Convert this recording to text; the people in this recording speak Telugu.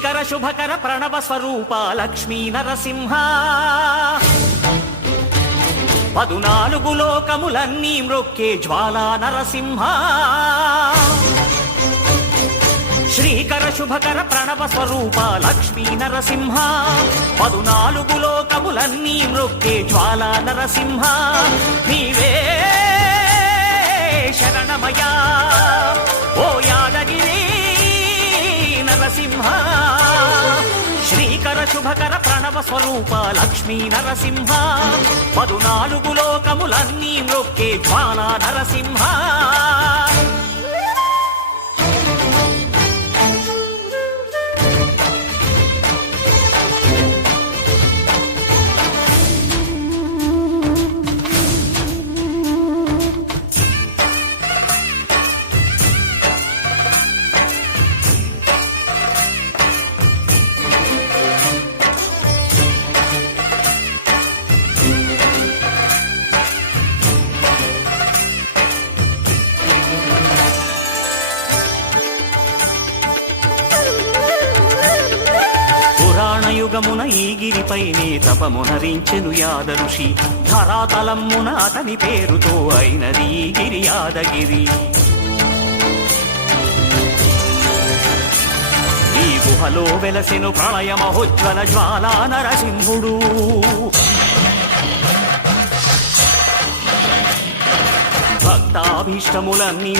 శ్రీకర శుభకర ప్రణవ స్వరూప లక్ష్మీ నరసింహ 14 లోకములన్నీ మ్రొక్కే జ్వాలా నరసింహ శ్రీకర శుభకర ప్రణవ స్వరూప లక్ష్మీ నరసింహ 14 లోకములన్నీ మ్రొక్కే జ్వాలా నరసింహ నీవే శరణమయా ఓ యాదగిరి నరసింహ శ్రీకర శుభకర ప్రణవ స్వరూప లక్ష్మీ నరసింహ 14 లోకములన్నీ మ్రొక్కే జ్వాలా నరసింహ యుగమున ఈ గిరిపైనే తపమునరించెను యాద ఋషి ధరాతలమున అతని పేరుతో అయినది ఈ గిరి యాదగిరి ఈ గుహలో వెలసెను ప్రళయ మహోజ్వల జ్వాలా నరసింహుడు భక్తాభీష్టములన్నీ